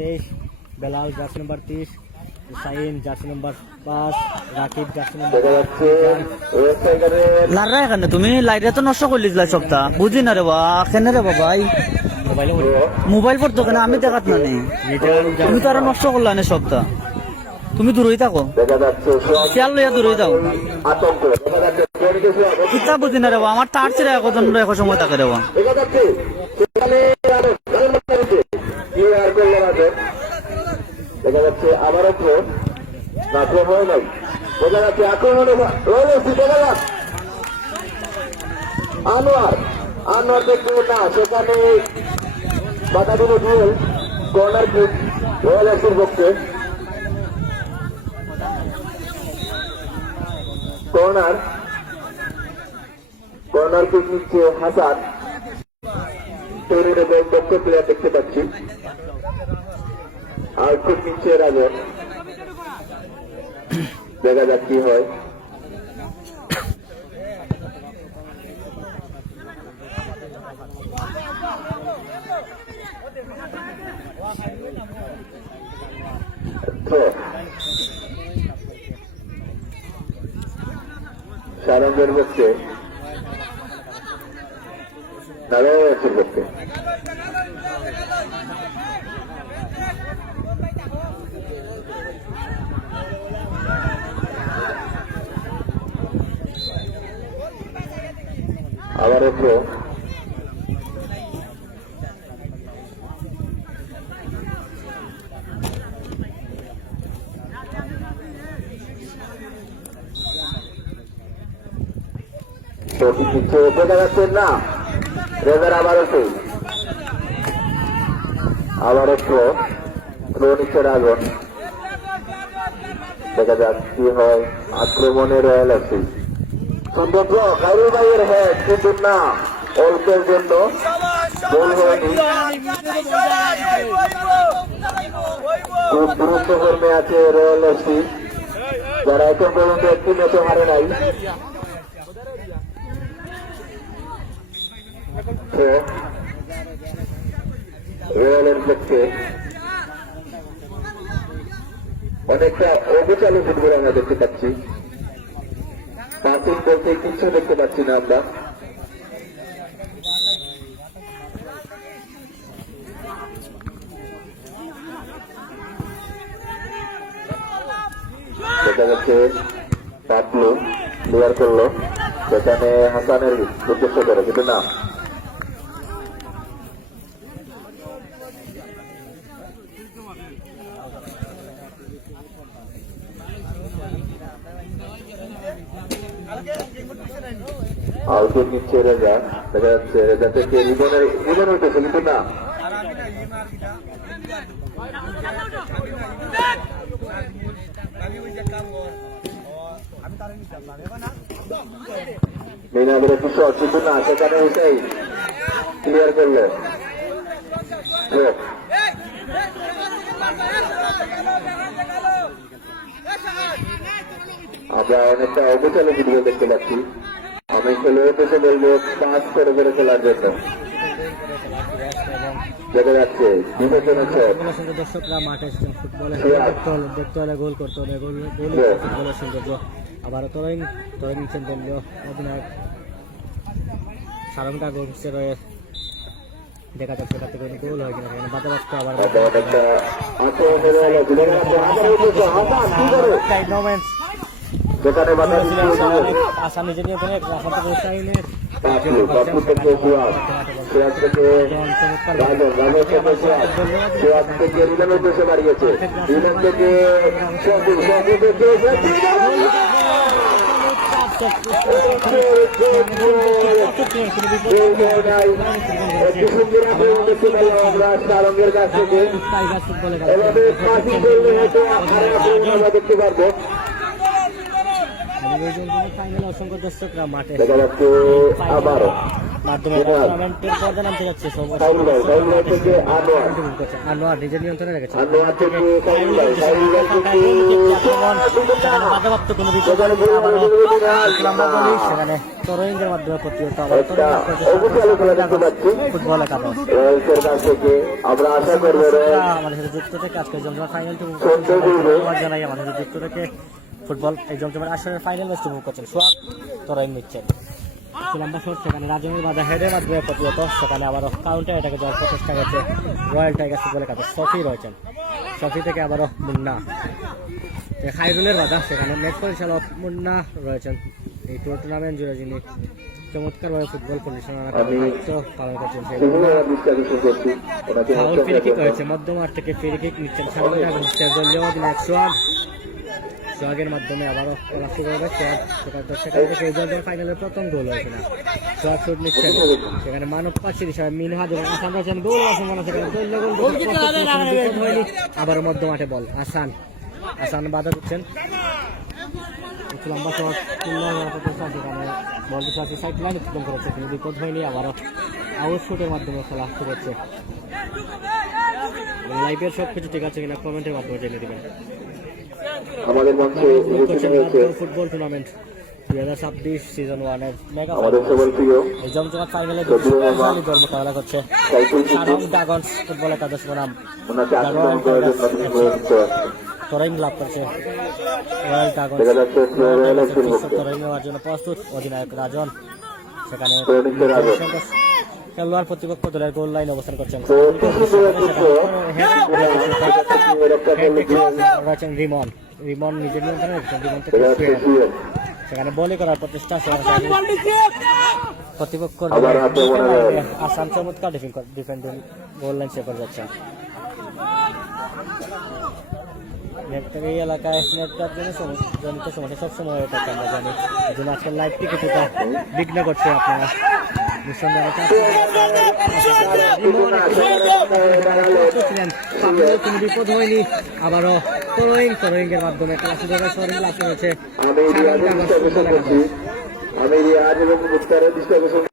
23, Belal jersey number 30, সাইন jersey number 5, Rakib jersey number দেখা যাচ্ছে লারা এখানে তুমি লাইটে তো নষ্ট করে দিলা সবটা বুঝি না রে বা কেনে রে বাবাই মোবাইলে মোবাইল পড়তো কেন আমি দেখাত না নি তুমি তো আরো নষ্ট করলা না সবটা তুমি দূরই থাকো দেখা যাচ্ছে খেয়াল লইয়া দূরই থাকো আতঙ্ক দেখা যাচ্ছে কিতা বুঝি না রে বা আমার তার ছিল এখন এখন সময় থাকে রে বা দেখা যাচ্ছে সেখানে কি আর করলো না দেখা যাচ্ছে আবারও ক্রোধ না ক্রোধ হয় নাই দেখা যাচ্ছে আক্রমণে রয়েছে দেখা যাচ্ছে আনোয়ার দেখতে না সেখানে বাধা দিল ডুয়েল কর্নার কিক রয়্যাল এফসির পক্ষে কর্নার কিক নিচ্ছে হাসান তৈরির এবং দক্ষ প্লেয়ার দেখতে পাচ্ছি আর খুব নিচ্ছে রাজন দেখা যাক কি হয় সারঙ্গের পক্ষে নারায়ণের পক্ষে আবার একটু দেখা যাচ্ছে না রেজার আবারও থ্রো নিচ্ছে রাজন দেখা যাক কি হয় আক্রমণে রয়্যাল এফসি সুন্দর থ্রো খাইরুল ভাইয়ের হেড কিন্তু না অল্পের জন্য গোল হয়নি খুব গুরুত্বপূর্ণ ম্যাচে রয়্যাল এফসি যারা এখন পর্যন্ত একটি ম্যাচও হারে নাই রয়্যালের পক্ষে অনেকটা অবিচালু ফুটবল আমরা দেখতে পাচ্ছি পাঁচিল বলতে কিছু দেখতে পাচ্ছি না আমরা দেখা যাচ্ছে পাতলু ক্লিয়ার করলো সেখানে হাসানের উদ্দেশ্য করে কিন্তু না আউটডোর নিচ্ছে রেজা দেখা যাচ্ছে রেজা থেকে রিবন হইতেছে কিন্তু না মিনাদের একটু শট কিন্তু না সেখানে হুসাইন ক্লিয়ার করলো আমরা অনেকটা অবিচালু ভিডিও দেখতে পাচ্ছি আমি খেলোয়াড় পেশে বলবো পাস করে করে খেলার জন্য দেখা যাচ্ছে দর্শকরা মাঠে এসেছেন ফুটবলে দেখতে হলে গোল করতে হবে গোল ফুটবলের সৌন্দর্য আবার তরাই নিচ্ছেন দলীয় অধিনায়ক সারঙ্গা গোল হিসেবে দেখা যাচ্ছে তাতে কোনো গোল হয় কিনা বাধা বাধতে আবার যেখানে আসাম নিজে নিয়ে বাড়িয়েছে সারঙ্গের কাছ থেকে দেখতে পারবো ফাইনালে অসংখ্য দর্শকরা মাঠে দেখা যাচ্ছে আবারও মাধ্যমে টুর্নামেন্টের পর্দা নামতে যাচ্ছে আনোয়ার নিজের নিয়ন্ত্রণে রেখেছে বাধাপ্রাপ্ত কোনো বিপদ সেখানে তরোইঙ্গের মাধ্যমে প্রতিহত ফুটবল একাদশ আমরা আশা করবো আমাদের সাথে যুক্ত থেকে আজকে জমজমা ফাইনাল জানাই আমাদের সাথে যুক্ত থেকে ফুটবল এই জমজমার আসরের ফাইনাল ম্যাচটি উপভোগ করছেন সোয়াব তরোইং নিচ্ছেন লম্বা শট সেখানে রাজনের বাধা হেডের মাধ্যমে প্রতিহত সেখানে আবারও কাউন্টার এটাকে যাওয়ার প্রচেষ্টা করছে রয়্যাল টাইগার্স ফুটবলের কাছে সফি রয়েছেন সফি থেকে আবারও মুন্না খাইরুলের বাধা সেখানে ম্যাচ পরিচালক মুন্না রয়েছেন এই টুর্নামেন্ট জুড়ে যিনি চমৎকারভাবে ফুটবল পরিচালনা পালন করছেন ফাউল ফ্রি কিক হয়েছে মধ্যমাঠ থেকে ফ্রি কিক নিচ্ছেন সোহাগের মাধ্যমে আবারও সেখান থেকে ফাইনালের প্রথম গোল হয়েছে না সোহাগ শুট নিচ্ছেন সেখানে মানব পাশে হিসাবে মিনহাজ এবং আসান রয়েছেন গোল সম্ভাবনা সেখানে হয়নি আবারও মধ্যমাঠে বল আসান বাধা দিচ্ছেন লম্বা শট সেখানে বলটি সাইড লাইন অতিক্রম করেছে কিন্তু বিপদ হয়নি আবারও আউট শুটের মাধ্যমে খেলা শুরু হচ্ছে লাইভের সব কিছু ঠিক আছে কিনা কমেন্টের মাধ্যমে জেনে দেবেন আমাদের মঞ্চে ফুটবল টুর্নামেন্ট 2026 সিজন 1 এর মেগা আমাদের সবার প্রিয় জমজমাট ফাইনালে দল মোকাবেলা করছে ড্রাগনস ফুটবল একাদশ বনাম তরোইং লাভ করছে রয়্যাল ড্রাগনস তরোইং নেওয়ার জন্য প্রস্তুত অধিনায়ক রাজন সেখানে খেলোয়াড় প্রতিপক্ষ দলের গোল লাইন অবস্থান করছেন রিমন নিজের নিয়ন্ত্রণে রিমন থেকে সেখানে বলি করার প্রচেষ্টা প্রতিপক্ষ আসাম চমৎকার ডিফেন্ডিং গোল লাইন সেভ করে যাচ্ছেন এই এলাকায় নেটওয়ার্ক জনিত সমস্যা সবসময় হয়ে থাকে আমরা জানি এই জন্য আজকের লাইভটি কিছুটা বিঘ্ন করছে আপনারা কোনো বিপদ হয়নি আবারও তরোইংয়ের মাধ্যমে লাভ করেছে আমি রিয়াজ এবং মুক্তারের দৃষ্টি আকর্ষণ